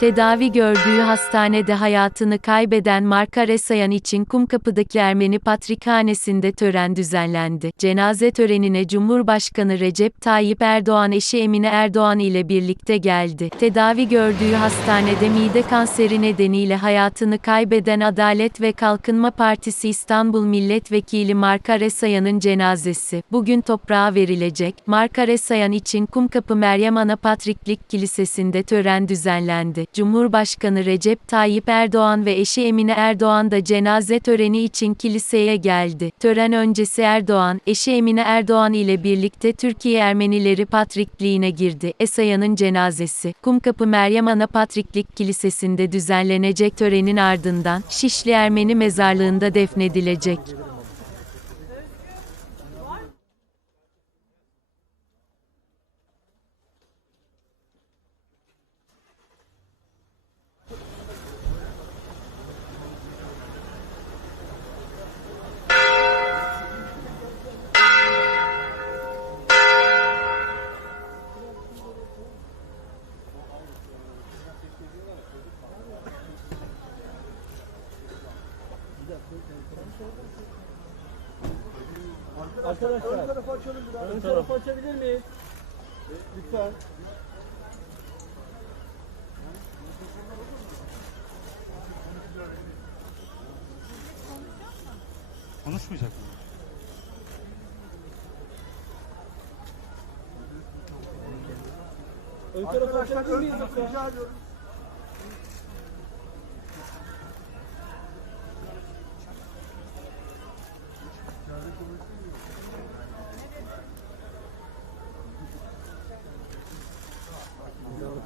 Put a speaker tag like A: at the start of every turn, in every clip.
A: Tedavi gördüğü hastanede hayatını kaybeden Mark Aresayan için Kumkapı'daki Ermeni Patrikhanesi'nde tören düzenlendi. Cenaze törenine Cumhurbaşkanı Recep Tayyip Erdoğan eşi Emine Erdoğan ile birlikte geldi. Tedavi gördüğü hastanede mide kanseri nedeniyle hayatını kaybeden Adalet ve Kalkınma Partisi İstanbul Milletvekili Mark Aresayan'ın cenazesi bugün toprağa verilecek. Mark Aresayan için Kumkapı Meryem Ana Patriklik Kilisesi'nde tören düzenlendi. Cumhurbaşkanı Recep Tayyip Erdoğan ve eşi Emine Erdoğan da cenaze töreni için kiliseye geldi. Tören öncesi Erdoğan, eşi Emine Erdoğan ile birlikte Türkiye Ermenileri Patrikliğine girdi. Esayan'ın cenazesi, Kumkapı Meryem Ana Patriklik Kilisesi'nde düzenlenecek törenin ardından, Şişli Ermeni Mezarlığı'nda defnedilecek.
B: Arkadaşlar, ön tarafa açalım biraz. Ön tarafa açabilir miyiz? Lütfen.
C: Konuşmayacak mı?
B: Ön tarafa açabilir miyiz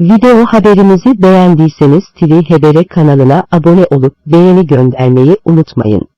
D: Video haberimizi beğendiyseniz TV Habere kanalına abone olup beğeni göndermeyi unutmayın.